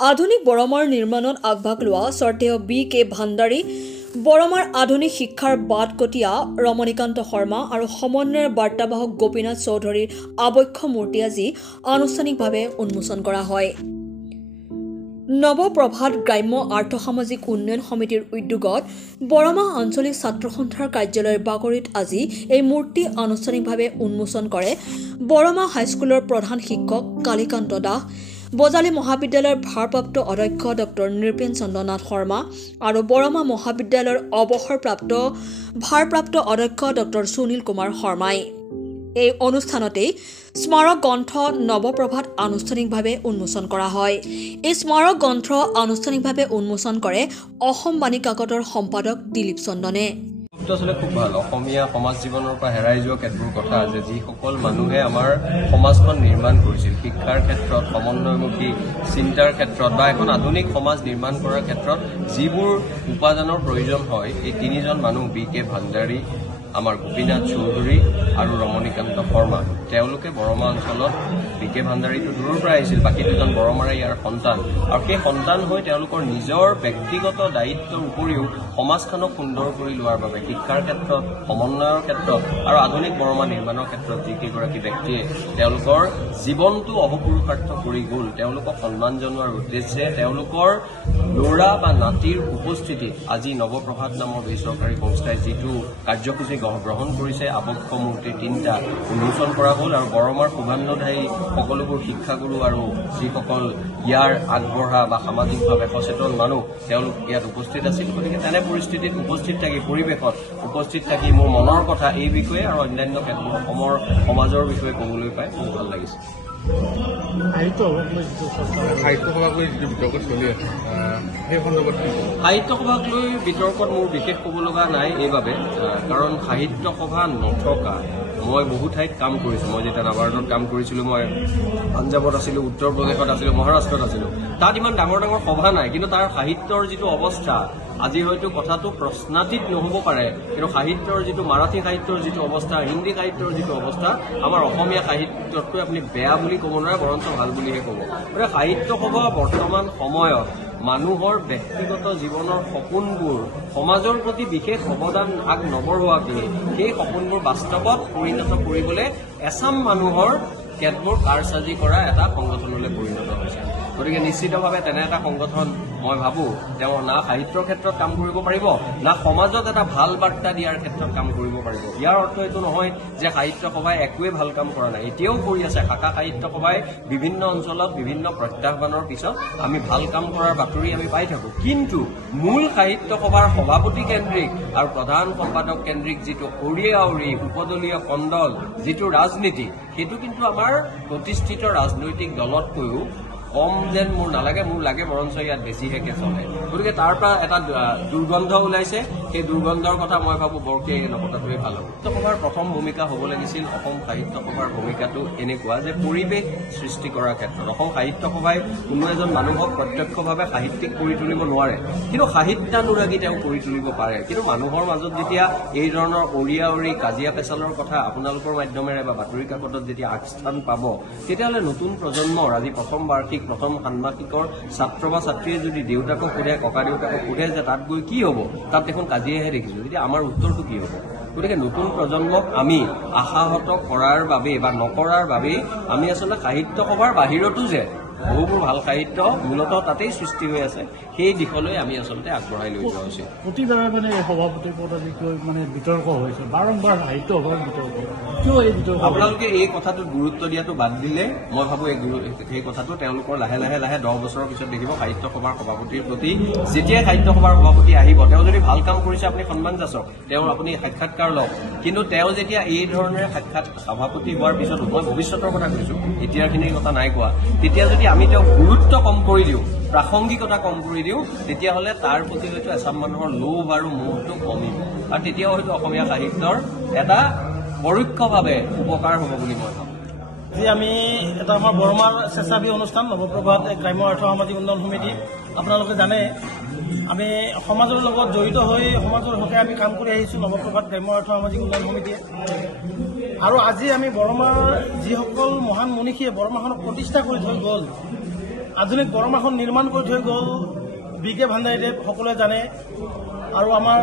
আধুনিক বৰমাৰ নিৰ্মাণত আগভাগ লোৱা স্বৰ্গীয় বি.কে. ভাণ্ডাৰী, বৰমাৰ আধুনিক শিক্ষাৰ বাটকটীয়া ৰমণীকান্ত শৰ্মা আৰু সমন্বয়ৰ বাৰ্তাবাহক গোপীনাথ চৌধুৰীৰ আবক্ষ মূৰ্তি আজি আনুষ্ঠানিকভাৱে উন্মোচন কৰা হয়। নৱপ্ৰভাত গ্ৰাম্য আৰ্থ-সামাজিক উন্নয়ন সমিতিৰ উদ্যোগত বৰমা আঞ্চলিক ছাত্ৰ সন্থাৰ কাৰ্যালয়ৰ বাকৰিত আজি এই মূৰ্তি আনুষ্ঠানিকভাৱে উন্মোচন কৰে বৰমা হাইস্কুলৰ প্ৰধান শিক্ষক কালীকান্ত দাস, বজালী মহাবিদ্যালয়ৰ ভাৰপ্ৰাপ্ত অধ্যক্ষ ডক্টৰ নৃপেন চন্দ্ৰ নাথ শৰ্মা আৰু বৰমা মহাবিদ্যালয়ৰ অৱসৰপ্ৰাপ্ত ভাৰপ্ৰাপ্ত অধ্যক্ষ ডক্টৰ সুনীল কুমাৰ শৰ্মাই। এই অনুষ্ঠানতেই স্মাৰক গ্ৰন্থ নৱপ্ৰভাত আনুষ্ঠানিকভাৱে উন্মোচন কৰা হয়। এই স্মাৰক গ্ৰন্থ আনুষ্ঠানিকভাৱে উন্মোচন কৰে অসম বাণী কাকতৰ সম্পাদক দিলীপ চন্দনে। আসলে খুব ভাল অসমীয়া সমাজ জীৱনৰ পৰা হেৰাই যোৱা কেতবোৰ কথা আছে, যিসকল মানুহে আমাৰ সমাজখন নিৰ্মাণ কৰিছিল শিক্ষাৰ ক্ষেত্ৰত, সমন্বয়মুখী চিন্তাৰ ক্ষেত্ৰত বা এখন আধুনিক সমাজ নিৰ্মাণ কৰাৰ ক্ষেত্ৰত যিবোৰ উপাদানৰ প্ৰয়োজন হয়, এই তিনিজন মানুহ বি.কে. ভাণ্ডাৰী, আমাৰ গোপীনাথ চৌধুৰী আৰু ৰমণীকান্ত শৰ্মা, তেওঁলোকে বৰমা অঞ্চলত বি.কে. ভাণ্ডাৰীটো দূৰৰ পৰা আহিছিল, বাকী দুজন বৰমাৰে ইয়াৰ সন্তান, আৰু সেই সন্তান হৈ তেওঁলোকৰ নিজৰ ব্যক্তিগত দায়িত্বৰ উপৰিও সমাজখনক সুন্দৰ কৰি লোৱাৰ বাবে শিক্ষাৰ ক্ষেত্ৰত, সমন্বয়ৰ ক্ষেত্ৰত আৰু আধুনিক বৰমা নিৰ্মাণৰ ক্ষেত্ৰত যিকেইগৰাকী ব্যক্তিয়ে তেওঁলোকৰ জীৱনটো অহপুৰুষাৰ্থ কৰি গ'ল, তেওঁলোকক সন্মান জনোৱাৰ উদ্দেশ্যে তেওঁলোকৰ ল'ৰা বা নাতিৰ উপস্থিতিত আজি নৱপ্ৰভাত নামৰ বেচৰকাৰী সংস্থাই যিটো কাৰ্যসূচী গ্ৰহণ কৰিছে, আবক্ষ মূৰ্তি 3টা উন্মোচন কৰা হ'ল আৰু বৰমাৰ শুভান্নধায়ী সকলোবোৰ শিক্ষাগুৰু আৰু যিসকল ইয়াৰ আগবঢ়া বা সামাজিকভাৱে সচেতন মানুহ তেওঁলোক ইয়াত উপস্থিত আছিল। গতিকে তেনে পৰিস্থিতিত উপস্থিত থাকি, পৰিৱেশত উপস্থিত থাকি মোৰ মনৰ কথা এই বিষয়ে আৰু অন্যান্য ক্ষেত্ৰত অসমৰ সমাজৰ বিষয়ে ক'বলৈ পাই মোৰ ভাল লাগিছে। সাহিত্য সভাক লৈ যিটো বিতৰ্ক চলি আছে, সেই সন্দৰ্ভত সাহিত্য সভাক লৈ বিতৰ্কত মোৰ বিশেষ ক'ব লগা নাই এইবাবে, কাৰণ সাহিত্য সভা নথকা মই বহু ঠাইত কাম কৰিছোঁ। মই যেতিয়া নাবাৰ্ডত কাম কৰিছিলোঁ, মই পাঞ্জাৱত আছিলোঁ, উত্তৰ প্ৰদেশত আছিলোঁ, মহাৰাষ্ট্ৰত আছিলোঁ। তাত ইমান ডাঙৰ ডাঙৰ সভা নাই, কিন্তু তাৰ সাহিত্যৰ যিটো অৱস্থা, আজি হয়তো কথাটো প্ৰশ্নাতীত নহ'ব পাৰে, কিন্তু সাহিত্যৰ যিটো মাৰাঠী সাহিত্যৰ যিটো অৱস্থা, হিন্দী সাহিত্যৰ যিটো অৱস্থা, আমাৰ অসমীয়া সাহিত্যতকৈ আপুনি বেয়া বুলি ক'ব নোৱাৰে, বৰঞ্চ ভাল বুলিহে ক'ব। গতিকে সাহিত্য সভা বৰ্তমান সময়ত মানুহৰ ব্যক্তিগত জীৱনৰ সপোনবোৰ, সমাজৰ প্ৰতি বিশেষ অৱদান আগ নবঢ়োৱাখিনি, সেই সপোনবোৰ বাস্তৱত পৰিণত কৰিবলৈ এচাম মানুহৰ কেতবোৰ কাৰচাজি কৰা এটা সংগঠনলৈ পৰিণত হৈছে। গতিকে নিশ্চিতভাৱে তেনে এটা সংগঠন মই ভাবোঁ তেওঁ না সাহিত্যৰ ক্ষেত্ৰত কাম কৰিব পাৰিব, না সমাজত এটা ভাল বাৰ্তা দিয়াৰ ক্ষেত্ৰত কাম কৰিব পাৰিব। ইয়াৰ অৰ্থ এইটো নহয় যে সাহিত্য সভাই একোৱে ভাল কাম কৰা নাই, এতিয়াও কৰি আছে। শাখা সাহিত্য সভাই বিভিন্ন অঞ্চলত বিভিন্ন প্ৰত্যাহ্বানৰ পিছত আমি ভাল কাম কৰাৰ বাতৰি আমি পাই থাকোঁ, কিন্তু মূল সাহিত্য সভাৰ সভাপতি কেন্দ্ৰিক আৰু প্ৰধান সম্পাদক কেন্দ্ৰিক যিটো অৰিয়া-অৰি উপদলীয় কণ্ডল, যিটো ৰাজনীতি, সেইটো কিন্তু আমাৰ প্ৰতিষ্ঠিত ৰাজনৈতিক দলতকৈও কম যেন মোৰ নালাগে, মোৰ লাগে বৰঞ্চ ইয়াত বেছিহে চলে। গতিকে তাৰ পৰা এটা দুৰ্গন্ধ ওলাইছে, সেই দুৰ্গন্ধৰ কথা মই ভাবোঁ বৰকে নপতাটোৱে ভাল হ'ব। সাহিত্য সভাৰ প্ৰথম ভূমিকা হ'ব লাগিছিল, অসম সাহিত্য সভাৰ ভূমিকাটো এনেকুৱা যে পৰিৱেশ সৃষ্টি কৰাৰ ক্ষেত্ৰত অসম সাহিত্য সভাই কোনো এজন মানুহক প্ৰত্যক্ষভাৱে সাহিত্যিক কৰি তুলিব নোৱাৰে, কিন্তু সাহিত্যানুৰাগী তেওঁ কৰি তুলিব পাৰে। কিন্তু মানুহৰ মাজত যেতিয়া এই ধৰণৰ অৰিয়া-অৰি কাজিয়া পেচালৰ কথা আপোনালোকৰ মাধ্যমেৰে বা বাতৰি কাকতত যেতিয়া আগস্থান পাব, তেতিয়াহ'লে নতুন প্ৰজন্মৰ আজি প্ৰথম বাৰ্ষিক প্ৰথম ষান্মাসিকৰ ছাত্ৰ বা ছাত্ৰীয়ে যদি দেউতাকক সোধে, ককা দেউতাকক সোধে যে তাত গৈ কি হ'ব, তাত দেখোন কাজিয়াহে দেখিছোঁ, তেতিয়া আমাৰ উত্তৰটো কি হ'ব? গতিকে নতুন প্ৰজন্মক আমি আশাহত কৰাৰ বাবে বা নকৰাৰ বাবেই আমি আচলতে সাহিত্য সভাৰ বাহিৰতো যে বহুবোৰ ভাল সাহিত্য মূলতঃ তাতেই সৃষ্টি হৈ আছে, সেই দিশলৈ আমি আচলতে আগবঢ়াই লৈ যোৱা উচিত। প্ৰতিবাৰে মানে সভাপতিৰ পদ আদিকৈ মানে বিতৰ্ক হৈছে, বাৰম্বাৰ সাহিত্য সভাৰ বিতৰ্ক, কিয় এই বিতৰ্ক? আপোনালোকে এই কথাটোত গুৰুত্ব দিয়াটো বাদ দিলে মই ভাবোঁ সেই কথাটো তেওঁলোকৰ লাহে লাহে 10 বছৰৰ পিছত দেখিব। সাহিত্য সভাৰ সভাপতিৰ প্ৰতি যেতিয়াই সাহিত্য সভাৰ সভাপতি আহিব, তেওঁ যদি ভাল কাম কৰিছে আপুনি সন্মান যাচক, তেওঁৰ আপুনি সাক্ষাৎকাৰ লওক, কিন্তু তেওঁ যেতিয়া এই ধৰণেৰে সভাপতি হোৱাৰ পিছত, মই ভৱিষ্যতৰ কথা কৈছোঁ, এতিয়াৰখিনিৰ কথা নাই কোৱা, তেতিয়া যদি আমি তেওঁক গুৰুত্ব কম কৰি দিওঁ, প্ৰাসংগিকতা কম কৰি দিওঁ, তেতিয়াহ'লে তাৰ প্ৰতি হয়তো এচাম মানুহৰ লোভ আৰু মোহটো কমিব, আৰু তেতিয়াও হয়তো অসমীয়া সাহিত্যৰ এটা পৰোক্ষভাৱে উপকাৰ হ'ব বুলি মই ভাবোঁ। আজি আমি এটা আমাৰ বৰমাৰ স্বেচ্ছাসেৱী অনুষ্ঠান নৱপ্ৰভাত গ্ৰাম্য আৰ্থ সামাজিক উন্নয়ন সমিতি, আপোনালোকে জানে আমি সমাজৰ লগত জড়িত হৈ সমাজৰ হকে আমি কাম কৰি আহিছোঁ নৱপ্ৰভাত গ্ৰাম্য আৰ্থ সামাজিক উন্নয়ন সমিতিয়ে। আৰু আজি আমি বৰমাৰ যিসকল মহান মনীষীয়ে বৰমাখনক প্ৰতিষ্ঠা কৰি থৈ গ'ল, আধুনিক বৰমাখন নিৰ্মাণ কৰি থৈ গ'ল বি.কে. ভাণ্ডাৰীদেৱ, সকলোৱে জানে। আৰু আমাৰ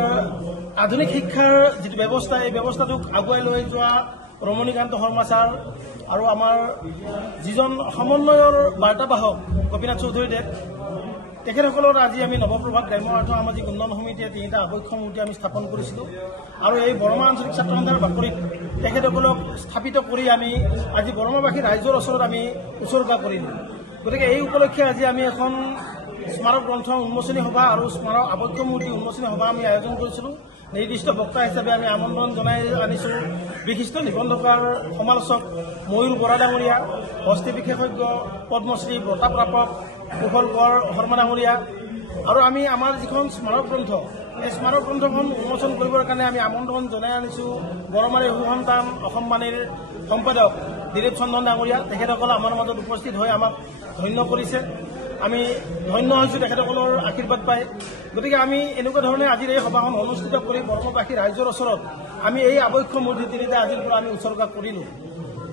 আধুনিক শিক্ষাৰ যিটো ব্যৱস্থা, এই ব্যৱস্থাটোক আগুৱাই লৈ যোৱা ৰমণীকান্ত শৰ্মা ছাৰ আৰু আমাৰ যিজন সমন্বয়ৰ বাৰ্তাবাহক গোপীনাথ চৌধুৰীদেৱ, তেখেতসকলৰ আজি আমি নৱপ্ৰভাত গ্ৰাম্য আৰ্থ সামাজিক উন্নয়ন সমিতিয়ে 3টা আবক্ষ মূৰ্তি আমি স্থাপন কৰিছিলোঁ। আৰু এই বৰমা আঞ্চলিক ছাত্ৰ সন্থাৰ বাকৰিত তেখেতসকলক স্থাপিত কৰি আমি আজি বৰমাবাসী ৰাইজৰ ওচৰত আমি উচৰ্গা কৰিলোঁ। গতিকে এই উপলক্ষে আজি আমি এখন স্মাৰক গ্ৰন্থ উন্মোচনী সভা আৰু স্মাৰক আবক্ষ মূৰ্তি উন্মোচনী সভা আমি আয়োজন কৰিছিলোঁ। নিৰ্দিষ্ট বক্তা হিচাপে আমি আমন্ত্ৰণ জনাই আনিছোঁ বিশিষ্ট নিবন্ধকাৰ সমালোচক ময়ূৰ বৰা ডাঙৰীয়া, হস্তি বিশেষজ্ঞ পদ্মশ্ৰী বঁটা প্ৰাপক কুশল কোঁৱৰ শৰ্মা ডাঙৰীয়া। আৰু আমি আমাৰ যিখন স্মাৰক গ্ৰন্থ, এই স্মাৰক গ্ৰন্থখন উন্মোচন কৰিবৰ কাৰণে আমি আমন্ত্ৰণ জনাই আনিছোঁ বৰমাৰী সুসন্তান অসমবাণীৰ সম্পাদক দিলীপ চন্দন ডাঙৰীয়া। তেখেতসকল আমাৰ মাজত উপস্থিত হৈ আমাক ধন্য কৰিছে। আমি ধন্য হৈছোঁ তেখেতসকলৰ আশীৰ্বাদ পাই। গতিকে আমি এনেকুৱা ধৰণে আজিৰ এই সভাখন অনুষ্ঠিত কৰি বৰমাবাসী ৰাইজৰ ওচৰত আমি এই আবক্ষ মূৰ্তি 3টা আজিৰ পৰা আমি উচৰ্গা কৰিলোঁ।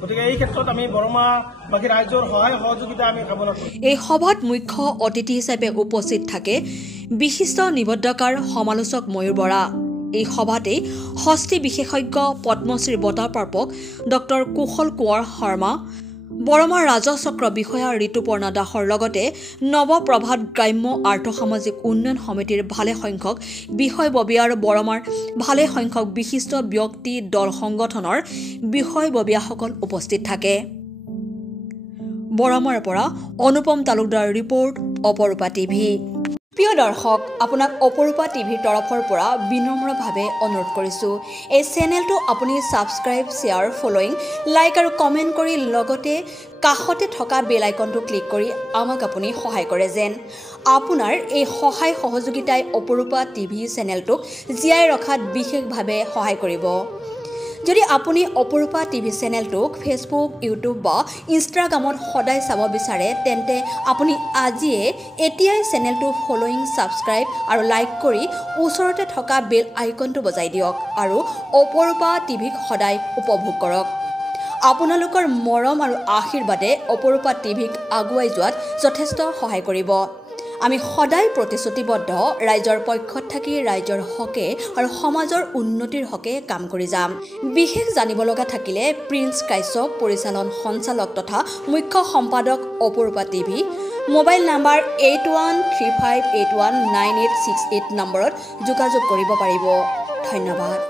গতিকে এই ক্ষেত্ৰত আমি বৰমাবাসী ৰাইজৰ সহায় সহযোগিতা আমি কামনা কৰোঁ। এই সভাত মুখ্য অতিথি হিচাপে উপস্থিত থাকে বিশিষ্ট নিবদ্ধকাৰ সমালোচক ময়ূৰ বৰা। এই সভাতেই হস্তি বিশেষজ্ঞ পদ্মশ্ৰী বঁটা প্ৰাপক ডক্টৰ কুশল কোঁৱৰ শৰ্মা, বৰমাৰ ৰাজহ চক্ৰ বিষয়া ঋতুপৰ্ণা দাসৰ লগতে নৱপ্ৰভাত গ্ৰাম্য আৰ্থ সামাজিক উন্নয়ন সমিতিৰ ভালেসংখ্যক বিষয়ববীয়া আৰু বৰমাৰ ভালেসংখ্যক বিশিষ্ট ব্যক্তি দল সংগঠনৰ বিষয়ববীয়াসকল উপস্থিত থাকে। বৰমাৰ পৰা অনুপম তালুকদাৰ ৰিপৰ্ট, অপৰূপা টিভি। প্ৰিয় দৰ্শক, আপোনাক অপৰূপা টিভিৰ তৰফৰ পৰা বিনম্ৰভাৱে অনুৰোধ কৰিছোঁ, এই চেনেলটো আপুনি ছাবস্ক্ৰাইব, শ্বেয়াৰ, ফলোইং, লাইক আৰু কমেণ্ট কৰি লগতে কাষতে থকা বেল আইকনটো ক্লিক কৰি আমাক আপুনি সহায় কৰে যেন। আপোনাৰ এই সহায় সহযোগিতাই অপৰূপা টিভি চেনেলটোক জীয়াই ৰখাত বিশেষভাৱে সহায় কৰিব। যদি আপুনি অপৰূপা টিভি চেনেলটোক ফেচবুক, ইউটিউব বা ইনষ্টাগ্ৰামত সদায় চাব বিচাৰে, তেন্তে আপুনি এতিয়াই চেনেলটো ফলোইং, ছাবস্ক্ৰাইব আৰু লাইক কৰি ওচৰতে থকা বেল আইকনটো বজাই দিয়ক আৰু অপৰূপা টিভিক সদায় উপভোগ কৰক। আপোনালোকৰ মৰম আৰু আশীৰ্বাদে অপৰূপা টিভিক আগুৱাই যোৱাত যথেষ্ট সহায় কৰিব। আমি সদায় প্ৰতিশ্ৰুতিবদ্ধ, ৰাইজৰ পক্ষত থাকি ৰাইজৰ হকে আৰু সমাজৰ উন্নতিৰ হকে কাম কৰি যাম। বিশেষ জানিব লগা থাকিলে প্ৰিন্স কাশ্যপ, পৰিচালন সঞ্চালক তথা মুখ্য সম্পাদক অপৰূপা টিভি, মোবাইল নাম্বাৰ 8135819868 নম্বৰত যোগাযোগ কৰিব পাৰিব। ধন্যবাদ।